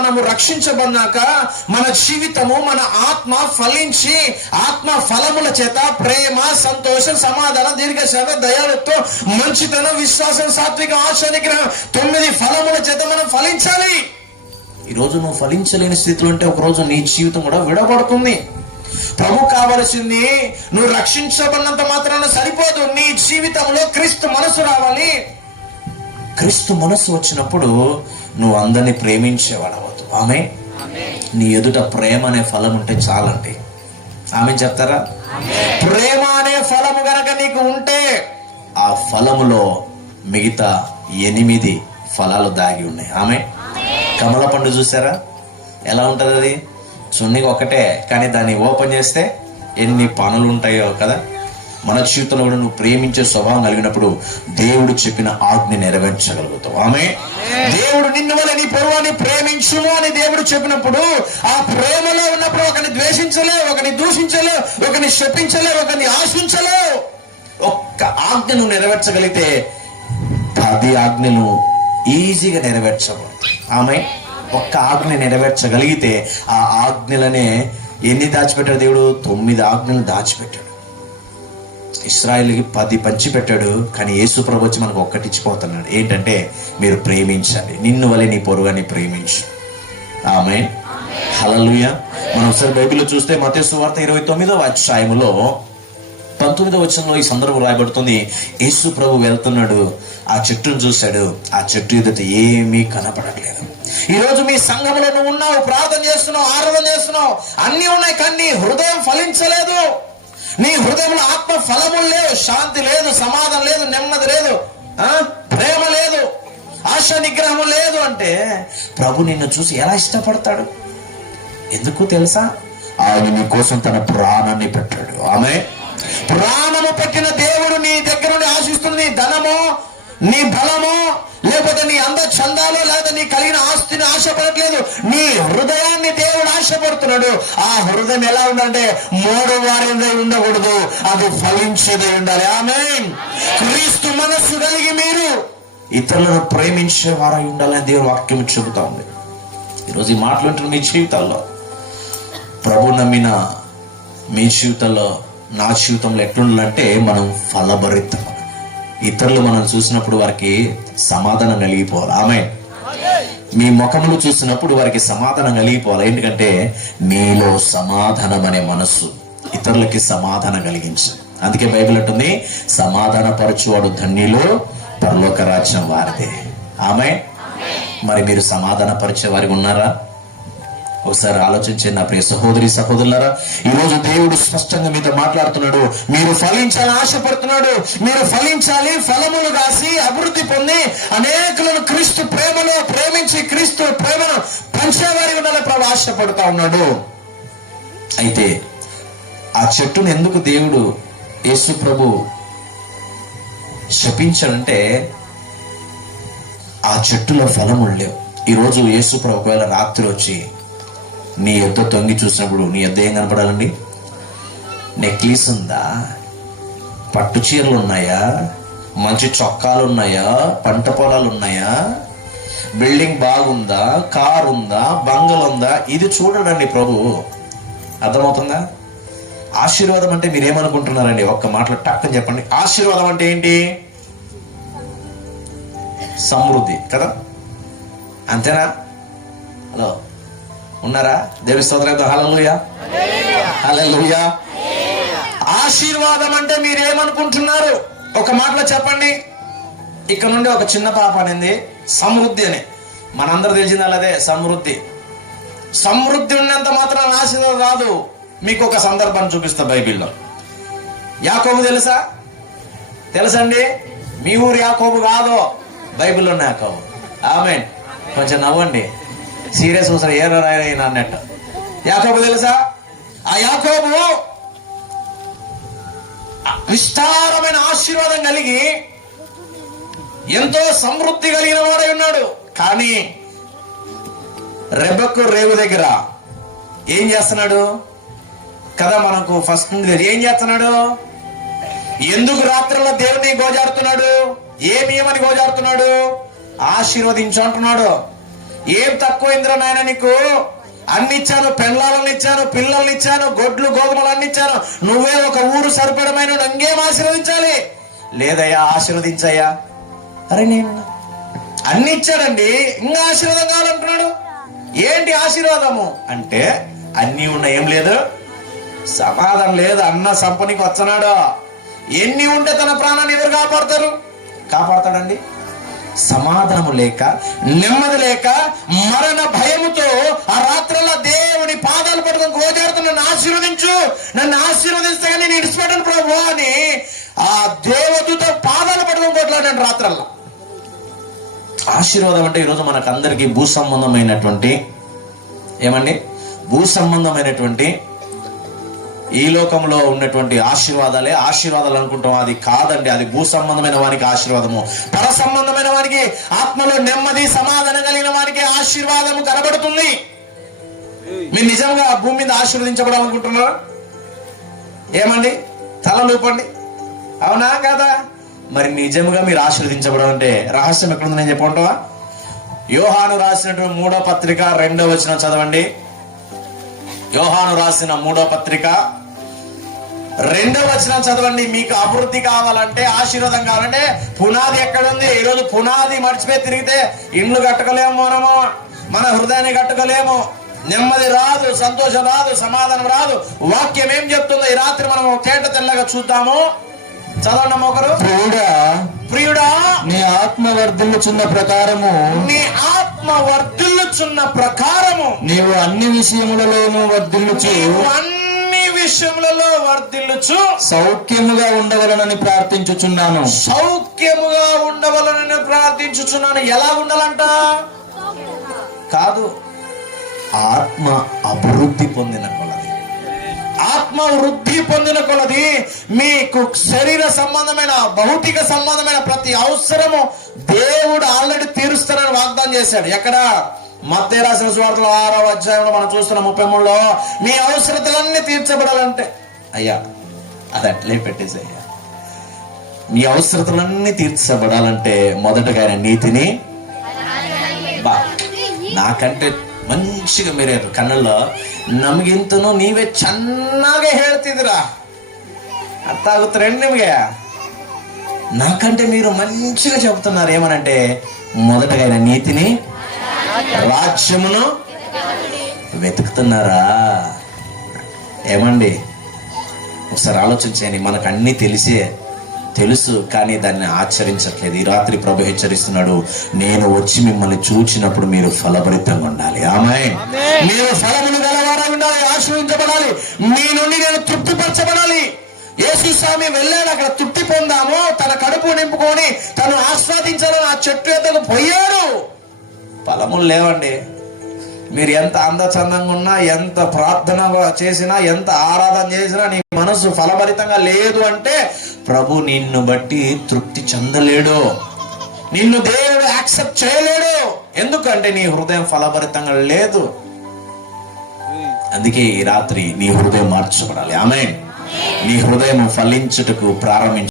మనము రక్షించబడినాక మన జీవితము, మన ఆత్మ ఫలించి ఆత్మ ఫలముల చేత ప్రేమ, సంతోషం, సమాధానం, దీర్ఘశాంతం, దయాళుత్వం, మంచితనం, విశ్వాసం, సాత్వికం, ఆశ, నిగ్రహం 9 ఫలముల చేత మనం ఫలించాలి. ఈరోజు నువ్వు ఫలించలేని స్థితిలో ఉంటే ఒకరోజు నీ జీవితం కూడా విడబడుతుంది. ప్రభు కావలసింది నువ్వు రక్షించబడినంత మాత్రాన సరిపోదు. నీ జీవితంలో క్రీస్తు మనసు రావాలి. క్రీస్తు మనసు వచ్చినప్పుడు నువ్వు అందరినీ ప్రేమించేవాడవద్దు. ఆమె నీ ఎదుట ప్రేమ అనే ఫలం ఉంటే చాలండి. ఆమె చెప్తారా? ప్రేమ అనే ఫలము గనక నీకు ఉంటే ఆ ఫలములో మిగతా 8 ఫలాలు దాగి ఉన్నాయి. ఆమె కమల పండు చూసారా ఎలా ఉంటది? అది చున్నీ ఒకటే, కానీ దాన్ని ఓపెన్ చేస్తే ఎన్ని పనులు ఉంటాయో కదా. మన జీవితంలో కూడా నువ్వు ప్రేమించే స్వభావం కలిగినప్పుడు దేవుడు చెప్పిన ఆజ్ఞ నెరవేర్చగలుగుతావు. ఆమె దేవుడు నిన్ను వల్ల నీ పొరుగువాని ప్రేమించుము అని దేవుడు చెప్పినప్పుడు ఆ ప్రేమలో ఉన్నప్పుడు ఒకరిని ద్వేషించలేవు, ఒకరిని దూషించలేవు, ఒకరిని శపించలేవు, ఒకరిని ఆశించలేవు. ఒక్క ఆజ్ఞను నెరవేర్చగలిగితే 10 ఆజ్ఞలు ఈజీగా నెరవేర్చబడతాయి. ఆమె ఒక్క ఆజ్ఞ నెరవేర్చగలిగితే ఆ ఆజ్ఞలనే ఎన్ని దాచిపెట్టాడు దేవుడు? 9 ఆజ్ఞలు దాచిపెట్టాడు. ఇశ్రాయేలుకి 10 పంచిపెట్టాడు, కానీ యేసు ప్రభు వచ్చి మనకు ఒక్కటి ఇచ్చిపోతున్నాడు. ఏంటంటే మీరు ప్రేమించాలి, నిన్ను వలె నీ పొరుగుని ప్రేమించు. ఆమేన్, హల్లెలూయా. మనం ఒకసారి బైబిల్లో చూస్తే మత్తయి సువార్త 29వ అధ్యాయములో 19వ వచనంలో ఈ సందర్భం రాయబడుతుంది. యేసు ప్రభు వెళ్తున్నాడు, ఆ చెట్టును చూశాడు, ఆ చెట్టు ఎదుట ఏమీ కనపడలేదు. ఈరోజు మీ సంఘంలో నువ్వు ఉన్నావు, ప్రార్థన చేస్తున్నావు, ఆరాధన చేస్తున్నావు, అన్ని ఉన్నాయి, కానీ నీ హృదయం ఫలించలేదు. నీ హృదయంలో ఆత్మ ఫలములు లేవు, శాంతి లేదు, సమాధానం లేదు, నెమ్మది లేదు, ప్రేమ లేదు, ఆశ నిగ్రహం లేదు. అంటే ప్రభు నిన్ను చూసి ఎలా ఇష్టపడతాడు? ఎందుకు తెలుసా? ఆయన నీ కోసం తన ప్రాణాన్ని పెట్టాడు. ఆమె ప్రాణము పెట్టిన దేవుడు నీ దగ్గర నుండి ఆశిస్తుంది. నీ ధనమో, నీ బలమో, లేకపోతే నీ అంద చందాలో, లేదా నీ కలిగిన ఆస్తిని ఆశపడట్లేదు. నీ హృదయాన్ని దేవుడు ఆశపడుతున్నాడు. ఆ హృదయం ఎలా ఉండాలంటే మోడవారిదై ఉండకూడదు, అది ఫలించేదై ఉండాలి. ఆమేన్. క్రీస్తు మనస్సు కలిగి మీరు ఇతరులను ప్రేమించే వారై ఉండాలని దేవుడు వాక్యం చెబుతా ఉంది. ఈరోజు ఈ మాటలుంటున్న మీ జీవితాల్లో, ప్రభు నమ్మిన మీ జీవితంలో, నా జీవితంలో ఎట్లుండాలంటే మనం ఫలభరితం. ఇతరులు మనం చూసినప్పుడు వారికి సమాధానం కలిగిపోవాలి. ఆమె మీ ముఖములు చూసినప్పుడు వారికి సమాధానం కలిగిపోవాలి. ఎందుకంటే నీలో సమాధానం అనే మనస్సు ఇతరులకి సమాధానం కలిగించు. అందుకే బైబిల్ అంటుంది, సమాధాన పరచువాడు ధన్యులు, పరలోక రాజ్యం వారిదే. ఆమె మరి మీరు సమాధాన పరిచే వారికి ఉన్నారా? ఒకసారి ఆలోచించండి నా ప్రియ సహోదరి సహోదరులారా. ఈరోజు దేవుడు స్పష్టంగా మీతో మాట్లాడుతున్నాడు. మీరు ఫలించాలని ఆశపడుతున్నాడు. మీరు ఫలించాలి, ఫలములు కాసి అభివృద్ధి పొంది అనేకులను క్రీస్తు ప్రేమలో ప్రేమించి క్రీస్తు ప్రేమను పంచేవారి ఉండాలని ప్రభు ఆశపడుతూ ఉన్నాడు. అయితే ఆ చెట్టును ఎందుకు దేవుడు యేసు ప్రభు శపించాడంటే ఆ చెట్టులో ఫలములు లేవు. ఈరోజు యేసు ప్రభు ఒకవేళ రాత్రి వచ్చి నీ యొద్ద తొంగి చూసినప్పుడు నీ యొద్ద ఏం కనపడాలండి? నెక్లెస్ ఉందా? పట్టు చీరలు ఉన్నాయా? మంచి చొక్కాలు ఉన్నాయా? పంట పొలాలు ఉన్నాయా? బిల్డింగ్ బాగుందా? కార్ ఉందా? బంగళ ఉందా? ఇది చూడడండి ప్రభు. అర్థమవుతుందా? ఆశీర్వాదం అంటే మీరేమనుకుంటున్నారండి? ఒక్క మాటలో టక్కని చెప్పండి. ఆశీర్వాదం అంటే ఏంటి? సమృద్ధి కదా, అంతేనా? హలో, ఉన్నారా? దేవుని స్తోత్రం. హల్లెలూయా, హల్లెలూయా. ఆశీర్వాదం అంటే మీరేమనుకుంటున్నారు? ఒక మాటలో చెప్పండి. ఇక్కడ నుండి ఒక చిన్న పాప అనేది సమృద్ధి అని మనందరూ తెలిసింది. అలాగే సమృద్ధి. సమృద్ధి ఉన్నంత మాత్రం ఆశీర్వాదం రాదు. మీకు ఒక సందర్భాన్ని చూపిస్తా బైబిల్లో. యాకోబు తెలుసా? తెలుసండి? మీ ఊరు యాకోబు కాదు, బైబిల్లో ఉన్న యాకోబు. ఆమేన్. కొంచెం నవ్వండి, సీరియస్ అవసరం ఏ రాయన అన్నట్టు. యాకోబు తెలుసా? ఆ యాకోబు విస్తారమైన ఆశీర్వాదం కలిగి ఎంతో సమృద్ధి కలిగిన వాడై ఉన్నాడు. కానీ రెబెక్కు రేవు దగ్గర ఏం చేస్తున్నాడు కదా? మనకు ఫస్ట్ ఏం చేస్తున్నాడు? ఎందుకు రాత్రుల్లో దేవుని గోజాడుతున్నాడు? ఏమేమని గోజాడుతున్నాడు? ఆశీర్వదించు అంటున్నాడు. ఏం తక్కువైందిరా నాయన నీకు? అన్ని ఇచ్చాను, పెళ్ళాలను ఇచ్చాను, పిల్లల్ని ఇచ్చాను, గొడ్లు గోధుమలు అన్ని ఇచ్చాను, నువ్వే ఒక ఊరు సరిపడమైన ఇంకేం ఆశీర్వదించాలి? లేదయ్యా ఆశీర్వదించయ్యా. అరే నేను అన్ని ఇచ్చాడండి, ఇంకా ఆశీర్వాదం కావాలంటున్నాడు. ఏంటి ఆశీర్వాదము అంటే? అన్ని ఉన్న ఏం లేదు, సమాధానం లేదు. అన్న సంపనికి వచ్చనాడు. ఎన్ని ఉంటే తన ప్రాణాన్ని ఎవరు కాపాడతాడండి? సమాధానం లేక, నెమ్మది లేక, మరణ భయముతో ఆ రాత్రుల్లో దేవుని పాదాలు పట్టుకొని గోజాడుతూ నన్ను ఆశీర్వదిస్తే నేను ఇడిచిపెట్టను ప్రభు అని ఆ దేవదూత పాదాలు పట్టుకొని కొట్లాడాను రాత్రల్లా. ఆశీర్వాదం అంటే ఈరోజు మనకు అందరికీ భూ సంబంధమైనటువంటి ఈ లోకంలో ఉన్నటువంటి ఆశీర్వాదాలు అనుకుంటాం. అది కాదండి. అది భూ సంబంధమైన వానికి ఆశీర్వాదము. పర సంబంధమైన వానికి, ఆత్మలో నెమ్మది సమాధానం కలిగిన వానికి ఆశీర్వాదము కనబడుతుంది. మీరు నిజంగా భూమి మీద ఆశీర్వదించబడాలనుకుంటున్నారా? ఏమండి, తల లూపండి. అవునా కాదా? మరి నిజంగా మీరు ఆశీర్వదించబడాలంటే రహస్యం ఎక్కడుంది నేను చెప్పమంటావా? యోహాను రాసినటువంటి 3వ పత్రిక 2వ వచనం చదవండి. యోహాను రాసిన 3వ పత్రిక 2వ వచనం చదవండి. మీకు అభివృద్ధి కావాలంటే, ఆశీర్వాదం కావాలంటే పునాది ఎక్కడుంది? ఈరోజు పునాది మర్చిపోయి తిరిగితే ఇండ్లు కట్టుకోలేము, మనము మన హృదయాన్ని కట్టుకోలేము, నెమ్మది రాదు, సంతోషం రాదు, సమాధానం రాదు. వాక్యం ఏం చెప్తుందో ఈ రాత్రి మనం తేట తెల్లగా చూద్దాము. చదవండి ఒకరు. ప్రియుడా నీ ఆత్మ వర్ధిల్లుచున్న ప్రకారము నీవు అన్ని విషయములలోనూ వర్ధిల్లుచు సౌఖ్యముగా ఉండవలనని ప్రార్థించుచున్నాను. ఎలా ఉండాలంట? కాదు, ఆత్మ అభివృద్ధి పొందిన కొలది మీకు శరీర సంబంధమైన, భౌతిక సంబంధమైన ప్రతి అవసరము దేవుడు ఆల్రెడీ తీరుస్తానని వాగ్దానం చేశాడు. ఎక్కడ? మత్తయి రాసిన సువార్తలో 6వ అధ్యాయంలో మనం చూస్తున్న 33లో మీ అవసరతలన్నీ తీర్చబడాలంటే, అయ్యా అది అట్లే పెట్టేసయ్యా, మీ అవసరతలన్నీ తీర్చబడాలంటే మొదటగా ఆయన నీతిని, నాకంటే మంచిగా మీరే కన్నుల్లో ನಮಗಿಂತನೂ ನೀವೇ ಚೆನ್ನಾಗೆ ಹೇಳ್ತಿದ್ದೀರಾ, ಅರ್ಥ ಆಗುತ್ತಾರೆ ನಿಮಗೆ. నాకంటే మీరు మంచిగా చెబుతున్నారు. ఏమనంటే మొదటగా ఆయన నీతిని, రాజ్యమును వెతుకుతున్నారా? ఏమండి, ఒకసారి ఆలోచించండి. మనకు అన్ని తెలుసు కానీ దాన్ని ఆచరించట్లేదు. ఈ రాత్రి ప్రభు హెచ్చరిస్తున్నాడు, నేను వచ్చి మిమ్మల్ని చూచినప్పుడు మీరు ఫలభరితంగా ఉండాలి. ఆమేన్. మీరు ఫలములు గలవారై ఉండాలి, ఆశీర్వదించబడాలి, మీ నుండి నేను తృప్తిపరచబడాలి. యేసు స్వామి వెళ్ళాడు, అక్కడ తృప్తి పొందాము, తన కడుపు నింపుకొని తను ఆస్వాదించాలని ఆ చెట్టు ఎద్దకు పోయాడు. ఫలములు లేవండి. మీరు ఎంత అందచందంగా ఉన్నా, ఎంత ప్రార్థన చేసినా, ఎంత ఆరాధన చేసినా నీ మనసు ఫలభరితంగా లేదు అంటే ప్రభు నిన్ను బట్టి తృప్తి చెందలేడు, నిన్ను దేవుడు యాక్సెప్ట్ చేయలేడు. ఎందుకంటే నీ హృదయం ఫలభరితంగా లేదు. అందుకే ఈ రాత్రి నీ హృదయం మార్చబడాలి. ఆమేన్. నీ హృదయం ఫలించుటకు ప్రారంభించు.